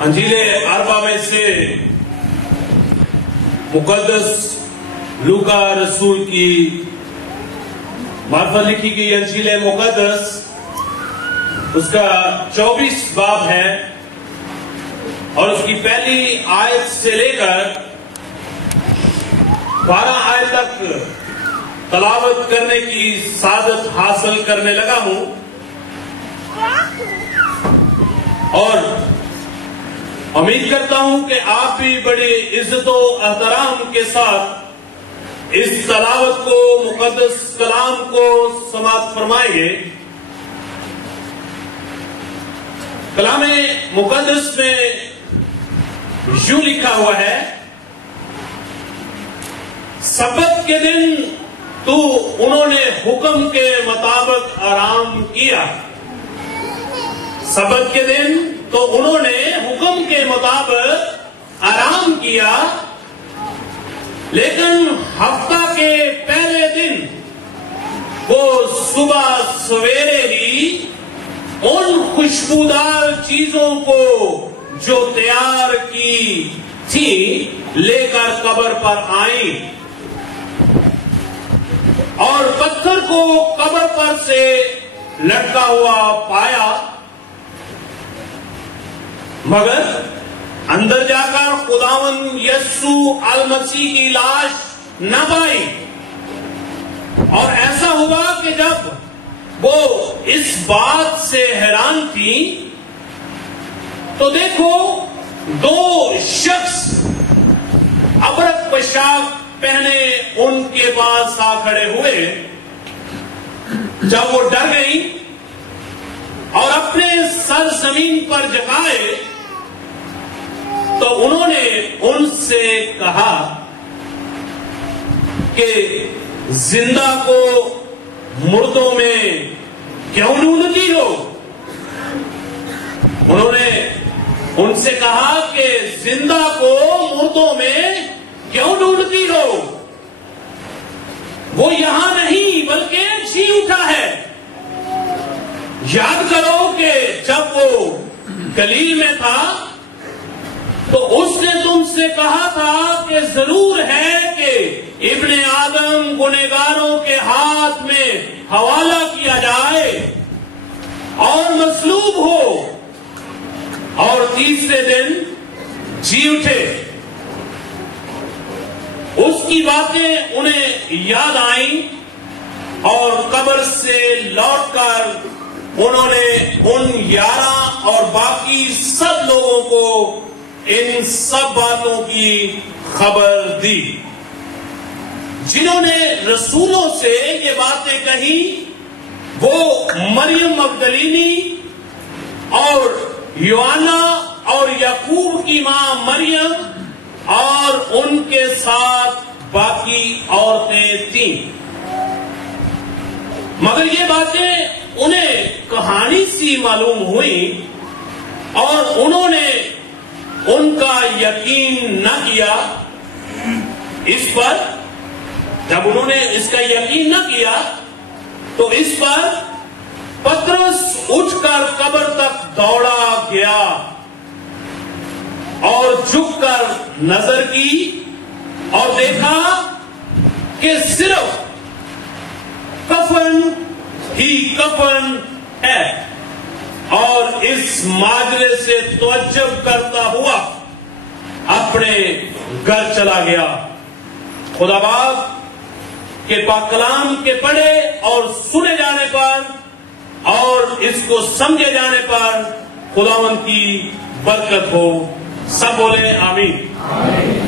انجیل اربع میں سے مقدس لوکا رسول کی معرفت لکھی گئی انجیل مقدس، اس کا 24 باب ہے اور اس کی پہلی آیت سے لے کر 12 آیت تک تلاوت کرنے کی سعادت حاصل کرنے لگا ہوں، اور امید کرتا ہوں کہ آپ بھی بڑی عزت و احترام کے ساتھ اس تلاوت کو، مقدس کلام کو سماعت فرمائیں گے۔ کلام مقدس میں یوں لکھا ہوا ہے، سبت کے دن تو انہوں نے حکم کے مطابق آرام کیا۔ سبت کے دن تو انہوں نے حکم کے مطابق آرام کیا، لیکن ہفتہ کے پہلے دن وہ صبح سویرے ہی ان خوشبودار چیزوں کو جو تیار کی تھی لے کر قبر پر آئیں اور پتھر کو قبر پر سے لٹکا ہوا پایا، مگر اندر جا کر خداوند یسوع المسیح کی لاش نہ پائی۔ اور ایسا ہوا کہ جب وہ اس بات سے حیران تھی تو دیکھو 2 شخص ابرق پوشاک پہنے ان کے پاس آ کھڑے ہوئے۔ جب وہ ڈر گئی اور اپنے سر زمین پر جھکائے تو انہوں نے ان سے کہا کہ زندہ کو مردوں میں کیوں ڈھونڈتی ہو؟ انہوں نے ان سے کہا کہ زندہ کو مردوں میں کیوں ڈھونڈتی ہو؟ وہ یہاں نہیں بلکہ جی اٹھا ہے۔ یاد کرو کہ جب وہ گلیل میں تھا تو اس نے تم سے کہا تھا کہ ضرور ہے کہ ابن آدم گنہگاروں کے ہاتھ میں حوالہ کیا جائے اور مصلوب ہو اور تیسرے دن جی اٹھے۔ اس کی باتیں انہیں یاد آئیں اور قبر سے لوٹ کر انہوں نے ان 11 اور باقی سب لوگوں کو ان سب باتوں کی خبر دی۔ جنہوں نے رسولوں سے یہ باتیں کہی وہ مریم مگدلینی اور یوحنا اور یعقوب کی ماں مریم اور ان کے ساتھ باقی عورتیں تھیں۔ مگر یہ باتیں انہیں کہانی سی معلوم ہوئی اور انہوں نے ان کا یقین نہ کیا اس پر۔ جب انہوں نے اس کا یقین نہ کیا تو اس پر پترس اٹھ کر قبر تک دوڑا گیا اور جھک کر نظر کی اور دیکھا کہ صرف کفن ہی کفن ہے، اور اس ماجرے سے تعجب کرتا ہوا اپنے گھر چلا گیا۔ خدا باپ کے پاک کلام کے پڑھے اور سنے جانے پر اور اس کو سمجھے جانے پر خداوند کی برکت ہو۔ سب بولے آمین۔